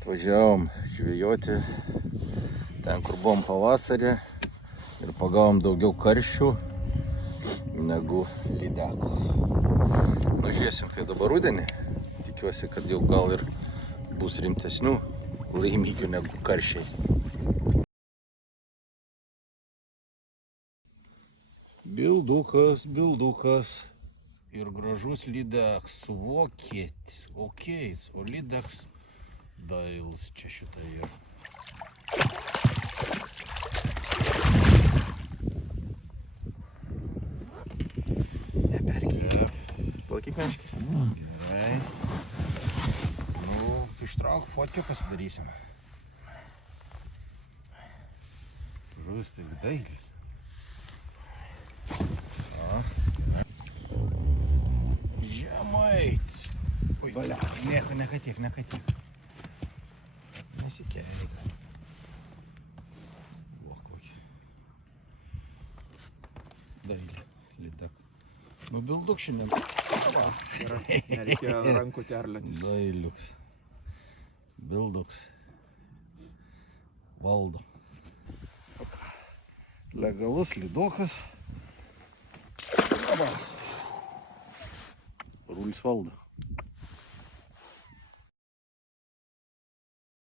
Atvažiavom žvejoti ten, kur buvom pavasarį ir pagavom daugiau karšių negu lydekų. Žiūrėsim, kai dabar rudenį. Tikiuosi, kad jau gal ir bus rimtesnių laimikių negu karšiai. Bildukas, bildukas. Ir gražus lydeks, suvokėt, okėjs, o lydeks dails čia šitą yra. Neperkyk. Palaikyk meškį. Gerai. Nu, ištrauk fotkę pasidarysim. Žuvis tai dailis. Žemait. Oi, nekatėk. Nesikeik. O, kokį. Dailį, lydek. Nu, bilduk šiandien. Nereikėjo rankų terlėtis. Dailiuks. Bilduks. Valdo. Legalus lydokas. Rulis valdo.